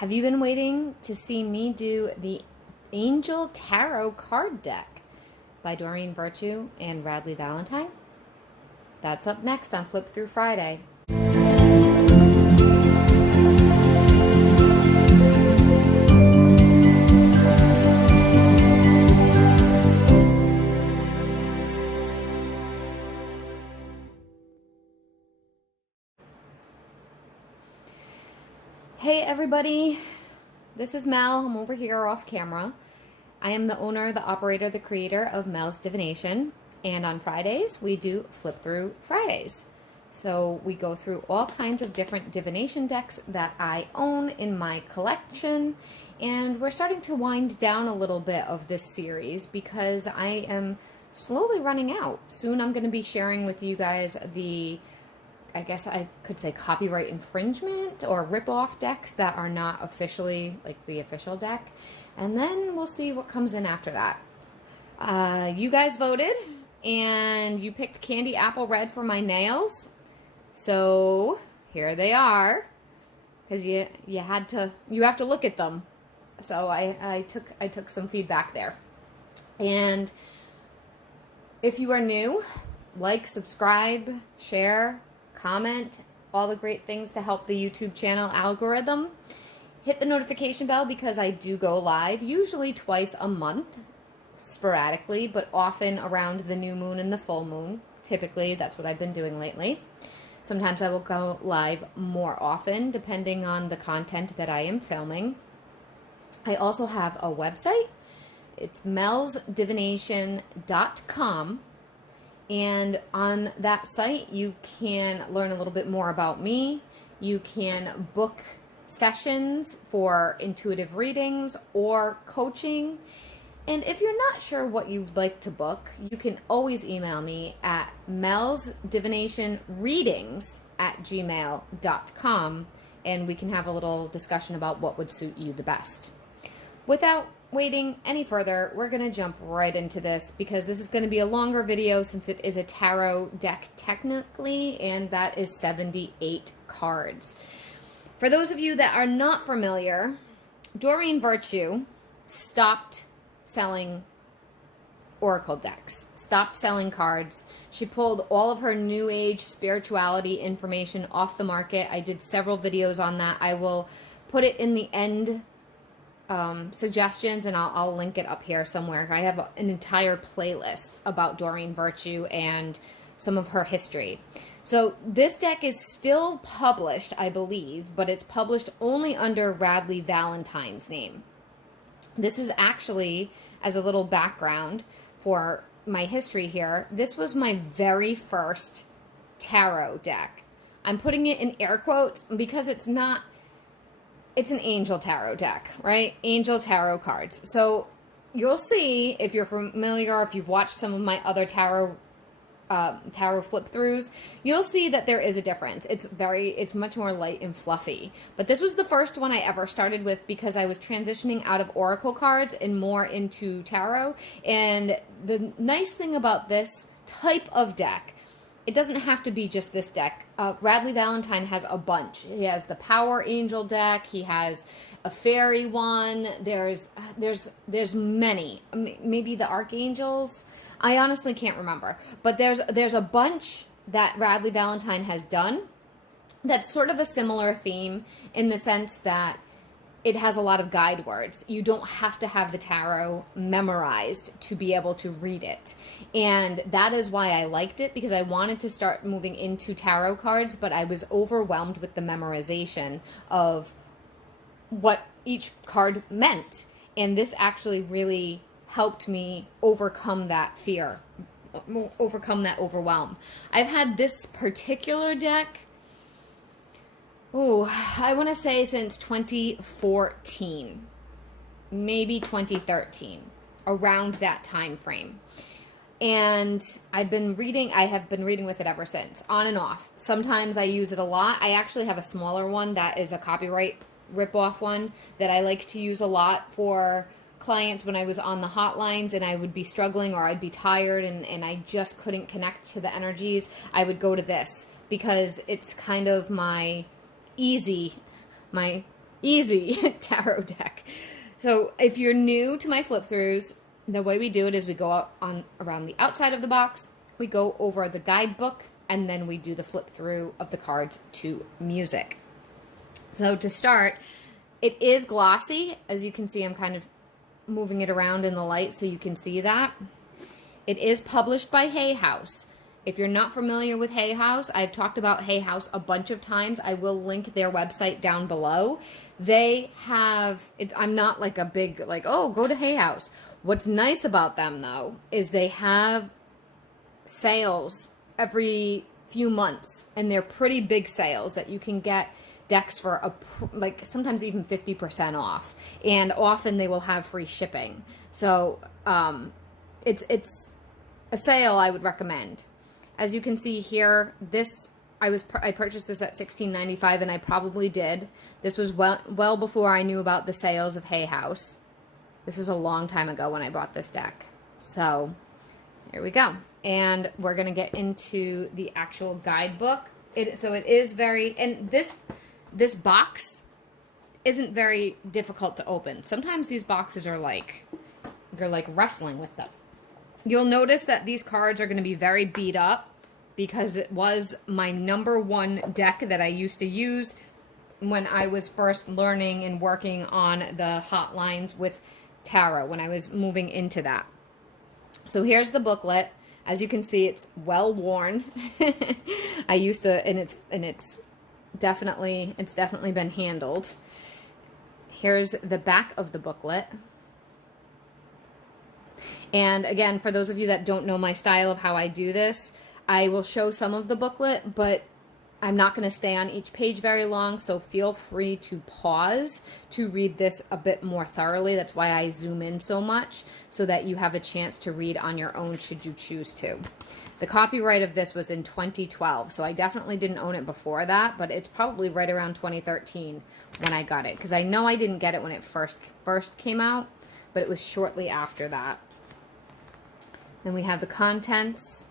Have you been waiting to see me do the Angel Tarot card deck by Doreen Virtue and Radleigh Valentine? That's up next on Flip Through Friday. Hey everybody, this is Mel. I'm over here off camera. I am the owner, the operator, the creator of Melsdivination, and on Fridays we do Flip Through Fridays. So we go through all kinds of different divination decks that I own in my collection, and we're starting to wind down a little bit of this series because I am slowly running out. Soon I'm going to be sharing with you guys I guess I could say copyright infringement or rip-off decks that are not officially like the official deck. And then we'll see what comes in after that. You guys voted and you picked Candy Apple Red for my nails. So here they are, because you have to look at them. So I took some feedback there. And if you are new, like, subscribe, share, comment, all the great things to help the YouTube channel algorithm. Hit the notification bell because I do go live, usually twice a month, sporadically, but often around the new moon and the full moon. Typically, that's what I've been doing lately. Sometimes I will go live more often, depending on the content that I am filming. I also have a website. It's melsdivination.com. And on that site, you can learn a little bit more about me. You can book sessions for intuitive readings or coaching. And if you're not sure what you'd like to book, you can always email me at melsdivinationreadings@gmail.com, and we can have a little discussion about what would suit you the best. Without waiting any further, we're going to jump right into this because this is going to be a longer video since it is a tarot deck technically, and that is 78 cards. For those of you that are not familiar, Doreen Virtue stopped selling oracle decks, stopped selling cards. She pulled all of her new age spirituality information off the market. I did several videos on that. I will put it in the end suggestions, and I'll link it up here somewhere. I have an entire playlist about Doreen Virtue and some of her history. So this deck is still published, I believe, but it's published only under Radleigh Valentine's name. This is actually, as a little background for my history here, this was my very first tarot deck. I'm putting it in air quotes because it's an angel tarot deck, right? Angel tarot cards. So you'll see, if you're familiar or if you've watched some of my other tarot flip throughs, you'll see that there is a difference. It's much more light and fluffy. But this was the first one I ever started with because I was transitioning out of oracle cards and more into tarot. And the nice thing about this type of deck, it doesn't have to be just this deck. Radleigh Valentine has a bunch. He has the Power Angel deck. He has a fairy one. There's many. Maybe the Archangels. I honestly can't remember. But there's a bunch that Radleigh Valentine has done that's sort of a similar theme in the sense that it has a lot of guide words. You don't have to have the tarot memorized to be able to read it. And that is why I liked it, because I wanted to start moving into tarot cards, but I was overwhelmed with the memorization of what each card meant. And this actually really helped me overcome that fear, overcome that overwhelm. I've had this particular deck, I want to say since 2014, maybe 2013, around that time frame. And I have been reading with it ever since, on and off. Sometimes I use it a lot. I actually have a smaller one that is a copyright rip-off one that I like to use a lot for clients when I was on the hotlines and I would be struggling or I'd be tired and I just couldn't connect to the energies. I would go to this because it's kind of my easy tarot deck. So if you're new to my flip throughs, the way we do it is we go out on around the outside of the box, we go over the guidebook, and then we do the flip through of the cards to music. So to start, it is glossy. As you can see, I'm kind of moving it around in the light so you can see that. It is published by Hay House. If you're not familiar with Hay House, I've talked about Hay House a bunch of times. I will link their website down below. They have, I'm not like a big, like, oh, go to Hay House. What's nice about them, though, is they have sales every few months, and they're pretty big sales that you can get decks for like sometimes even 50% off, and often they will have free shipping. So it's a sale I would recommend. As you can see here, this I purchased this at $16.95, and I probably did. This was well before I knew about the sales of Hay House. This was a long time ago when I bought this deck. So here we go, and we're gonna get into the actual guidebook. So it is very, and this box isn't very difficult to open. Sometimes these boxes are like, you're like wrestling with them. You'll notice that these cards are going to be very beat up because it was my #1 deck that I used to use when I was first learning and working on the hotlines with tarot, when I was moving into that. So here's the booklet. As you can see, it's well worn. I used to, and it's definitely been handled. Here's the back of the booklet. And again, for those of you that don't know my style of how I do this, I will show some of the booklet, but I'm not going to stay on each page very long, so feel free to pause to read this a bit more thoroughly. That's why I zoom in so much, so that you have a chance to read on your own should you choose to. The copyright of this was in 2012, so I definitely didn't own it before that, but it's probably right around 2013 when I got it, because I know I didn't get it when it first came out, but it was shortly after that. Then we have the contents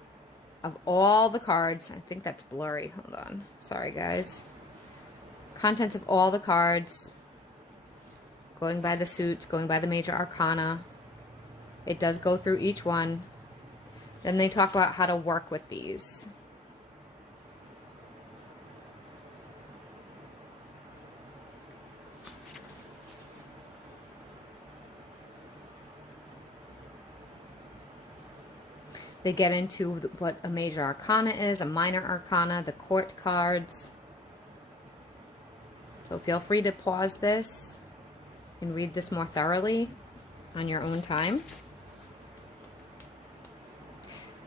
of all the cards. I think that's blurry. Hold on. Sorry, guys. Contents of all the cards. Going by the suits, going by the major arcana. It does go through each one. Then they talk about how to work with these. They get into what a major arcana is, a minor arcana, the court cards. So feel free to pause this and read this more thoroughly on your own time.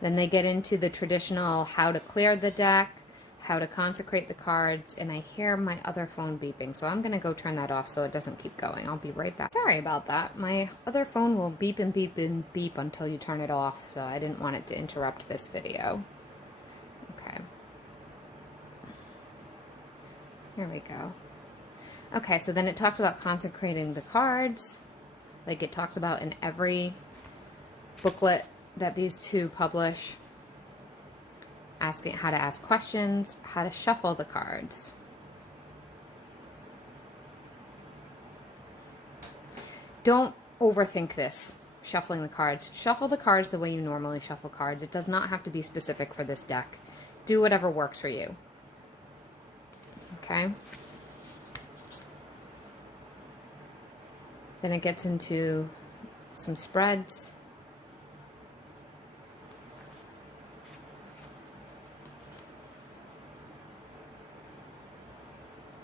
Then they get into the traditional how to clear the deck, how to consecrate the cards, and I hear my other phone beeping, so I'm going to go turn that off so it doesn't keep going. I'll be right back. Sorry about that. My other phone will beep and beep and beep until you turn it off, so I didn't want it to interrupt this video. Okay. Here we go. Okay, so then it talks about consecrating the cards, like it talks about in every booklet that these two publish. Asking how to ask questions, how to shuffle the cards. Don't overthink this, shuffling the cards. Shuffle the cards the way you normally shuffle cards. It does not have to be specific for this deck. Do whatever works for you. Okay? Then it gets into some spreads.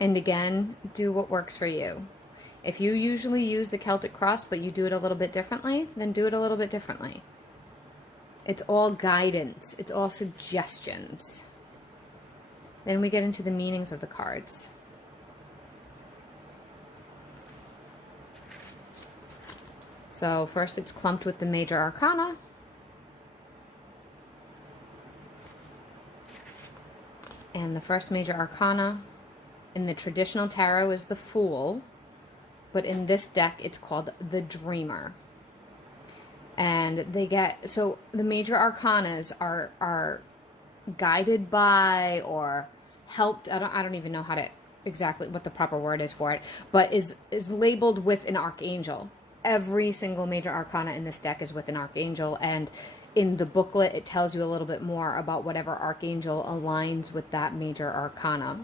And again, do what works for you. If you usually use the Celtic cross, but you do it a little bit differently, then do it a little bit differently. It's all guidance. It's all suggestions. Then we get into the meanings of the cards. So first it's clumped with the major arcana. And the first major arcana in the traditional tarot is the Fool, but in this deck it's called the Dreamer. And they get, so the major arcanas are guided by or helped, I don't even know how to exactly what the proper word is for it, but is labeled with an archangel. Every single major arcana in this deck is with an archangel, and in the booklet it tells you a little bit more about whatever archangel aligns with that major arcana.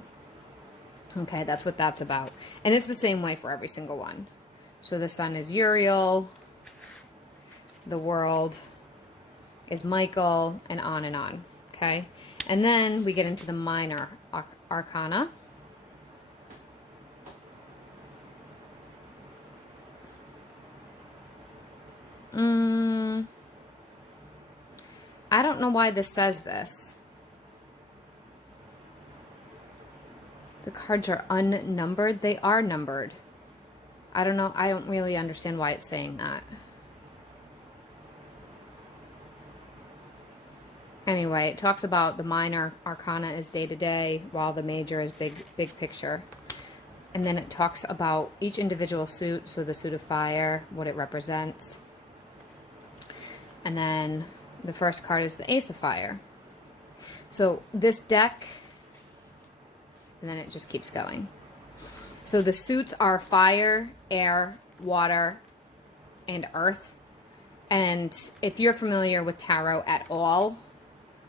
Okay, that's what that's about. And it's the same way for every single one. So the sun is Uriel, the world is Michael, and on and on. Okay, and then we get into the minor arcana. I don't know why this says this. The cards are unnumbered. They are numbered. I don't know. I don't really understand why it's saying that. Anyway, it talks about the minor arcana is day to day, while the major is big picture. And then it talks about each individual suit, so the suit of fire, what it represents. And then the first card is the Ace of Fire. So this deck, and then it just keeps going. So the suits are fire, air, water, and earth. And if you're familiar with tarot at all,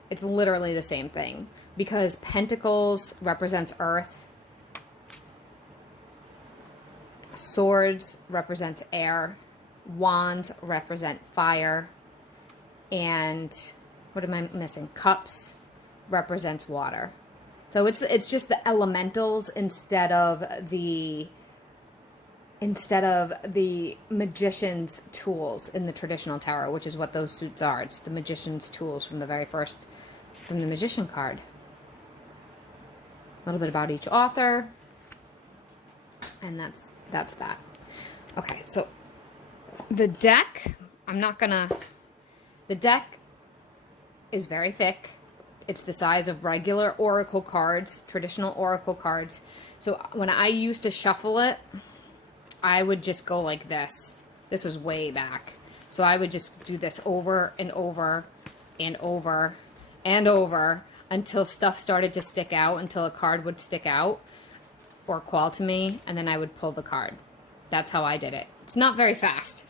it's literally the same thing, because Pentacles represents earth, Swords represents air, Wands represent fire, and what am I missing? Cups represents water. So it's just the elementals instead of the magician's tools in the traditional tarot, which is what those suits are. It's the magician's tools from the magician card. A little bit about each author, and that's that. Okay, so the deck, the deck is very thick. It's the size of regular oracle cards, traditional oracle cards. So when I used to shuffle it, I would just go like this. This was way back. So I would just do this over and over and over and over until stuff started to stick out, until a card would stick out or call to me, and then I would pull the card. That's how I did it. It's not very fast.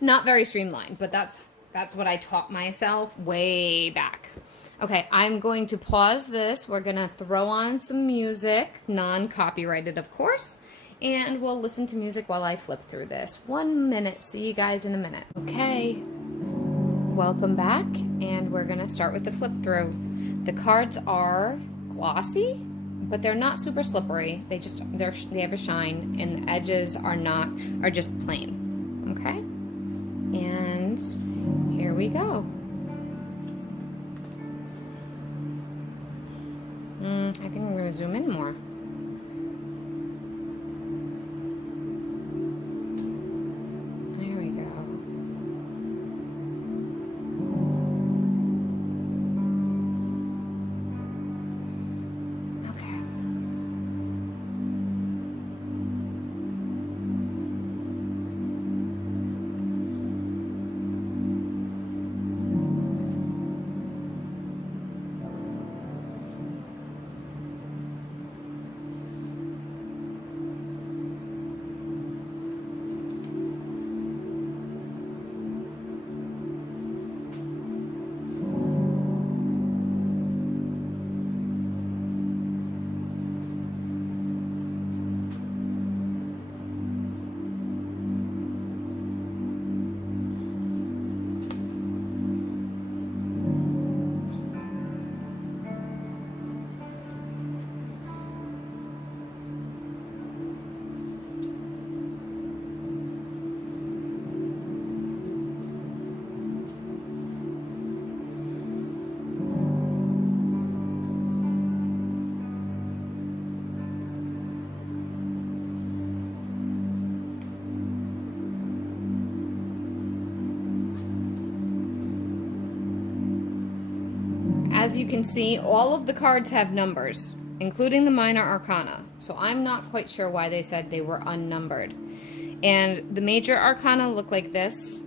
Not very streamlined, but that's what I taught myself way back. Okay, I'm going to pause this. We're going to throw on some music, non-copyrighted, of course, and we'll listen to music while I flip through this. 1 minute. See you guys in a minute. Okay, welcome back, and we're going to start with the flip through. The cards are glossy, but they're not super slippery. They have a shine, and the edges are just plain. Okay, and here we go. I think I'm going to zoom in more. There we go. Okay. As you can see, all of the cards have numbers, including the minor arcana. So I'm not quite sure why they said they were unnumbered. And the major arcana look like this.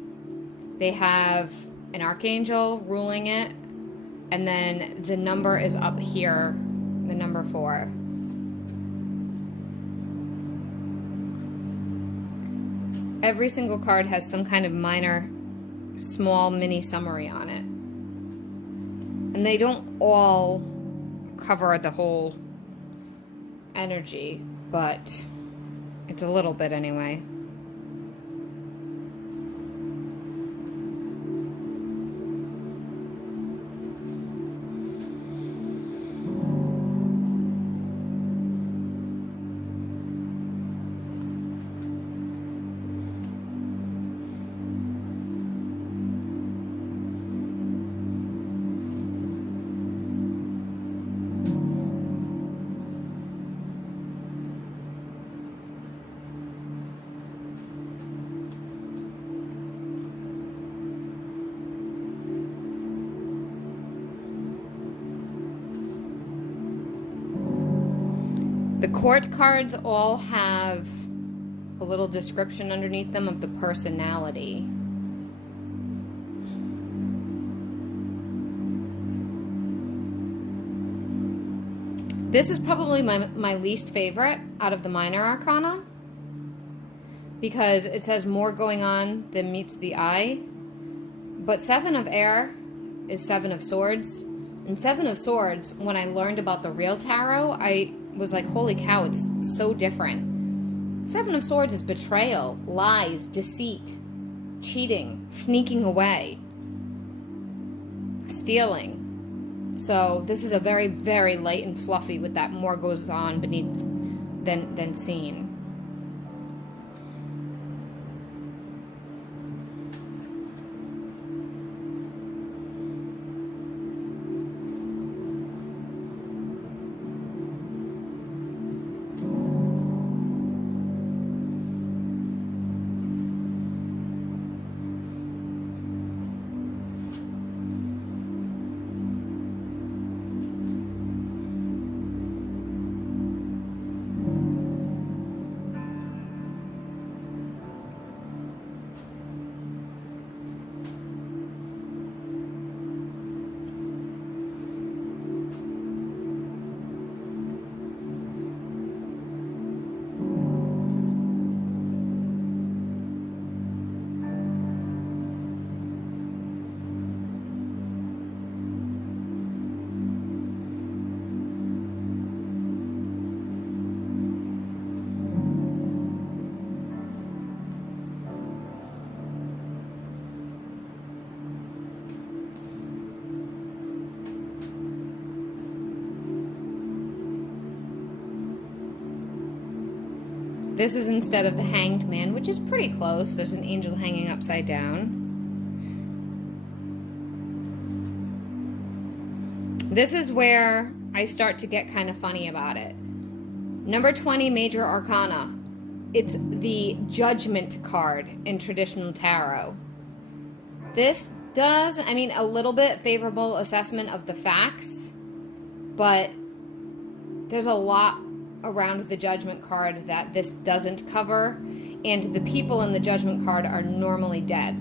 They have an archangel ruling it, and then the number is up here, the number 4. Every single card has some kind of minor, small mini summary on it. And they don't all cover the whole energy, but it's a little bit anyway. The court cards all have a little description underneath them of the personality. This is probably my least favorite out of the minor arcana, because it says more going on than meets the eye. But Seven of Air is Seven of Swords. And Seven of Swords, when I learned about the real tarot, I was like, holy cow, it's so different. Seven of Swords is betrayal, lies, deceit, cheating, sneaking away, stealing. So this is a very, very light and fluffy with that more goes on beneath than seen. This is instead of the Hanged Man, which is pretty close. There's an angel hanging upside down. This is where I start to get kind of funny about it. Number 20, Major Arcana. It's the Judgment card in traditional tarot. This does, I mean, a little bit favorable assessment of the facts, but there's a lot around the Judgment card that this doesn't cover, and the people in the Judgment card are normally dead.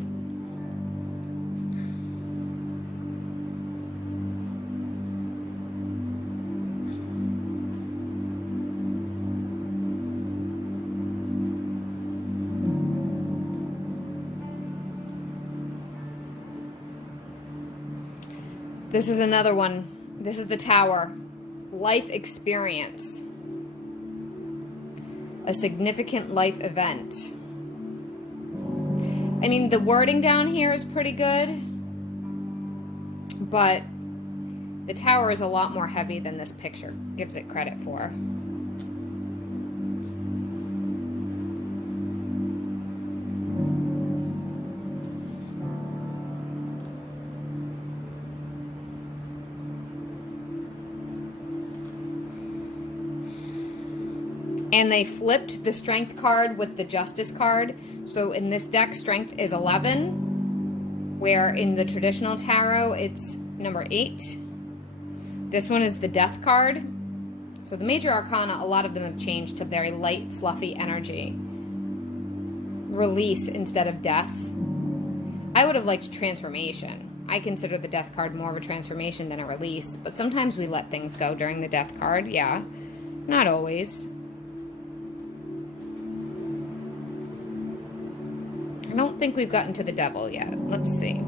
This is another one. This is the Tower. Life experience. A significant life event. I mean, the wording down here is pretty good, but the Tower is a lot more heavy than this picture gives it credit for. And they flipped the Strength card with the Justice card. So in this deck, Strength is 11, where in the traditional tarot, it's number 8. This one is the Death card. So the Major Arcana, a lot of them have changed to very light, fluffy energy. Release instead of death. I would have liked transformation. I consider the Death card more of a transformation than a release, but sometimes we let things go during the Death card, yeah. Not always. don't think we've gotten to the devil yet. Let's see.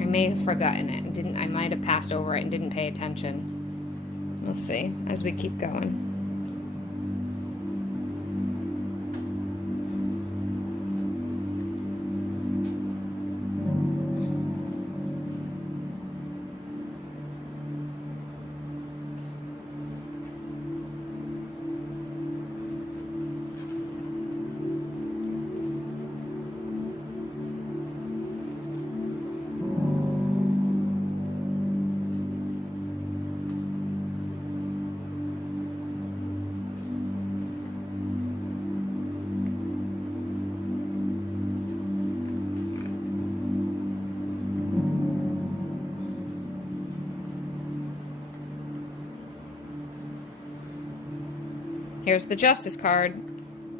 I may have forgotten it and I might have passed over it and didn't pay attention. We'll see as we keep going. Here's the Justice card,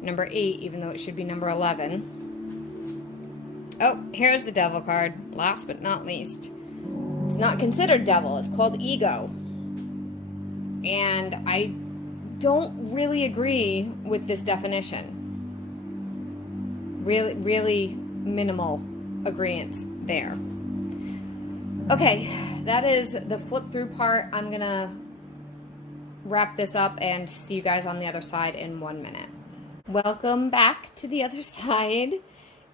number 8, even though it should be number 11. Oh, here's the Devil card, last but not least. It's not considered devil, it's called ego. And I don't really agree with this definition. Really minimal agreeance there. Okay, that is the flip through part. I'm gonna wrap this up and see you guys on the other side in 1 minute. Welcome back to the other side,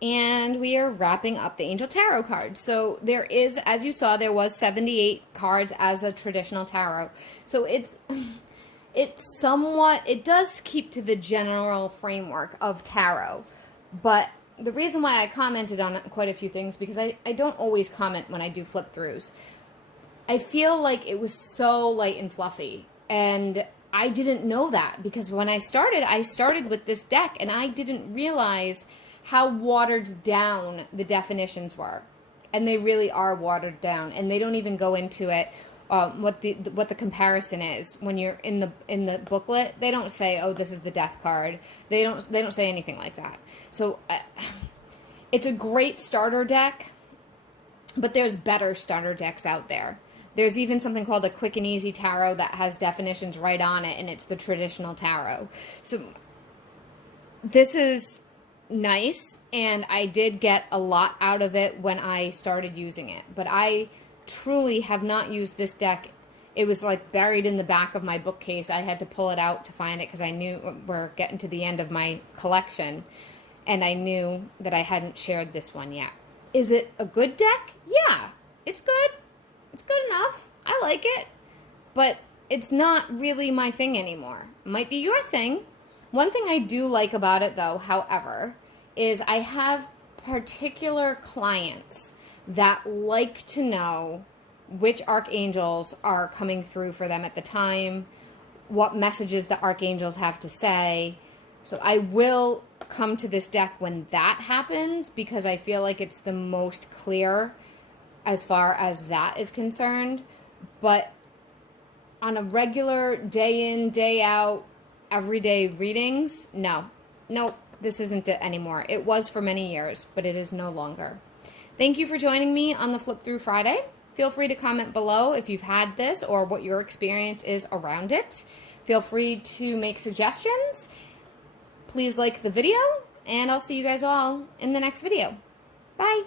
and we are wrapping up the Angel Tarot card. So there is, as you saw, there was 78 cards as a traditional tarot. So it's somewhat, it does keep to the general framework of tarot, but the reason why I commented on quite a few things, because I don't always comment when I do flip throughs. I feel like it was so light and fluffy. And I didn't know that, because when I started with this deck and I didn't realize how watered down the definitions were. And they really are watered down, and they don't even go into it what the comparison is. When you're in the booklet, they don't say, oh, this is the death card. They don't say anything like that. So it's a great starter deck, but there's better starter decks out there. There's even something called a quick and easy tarot that has definitions right on it, and it's the traditional tarot. So this is nice, and I did get a lot out of it when I started using it. But I truly have not used this deck. It was like buried in the back of my bookcase. I had to pull it out to find it because I knew we're getting to the end of my collection, and I knew that I hadn't shared this one yet. Is it a good deck? Yeah, it's good. It's good enough. I like it. But it's not really my thing anymore. Might be your thing. One thing I do like about it, though, however, is I have particular clients that like to know which archangels are coming through for them at the time, what messages the archangels have to say. So I will come to this deck when that happens, because I feel like it's the most clear as far as that is concerned. But on a regular day in, day out, everyday readings, nope, this isn't it anymore. It was for many years, but it is no longer. Thank you for joining me on the Flip Through Friday. Feel free to comment below if you've had this or what your experience is around it. Feel free to make suggestions. Please like the video, and I'll see you guys all in the next video. Bye!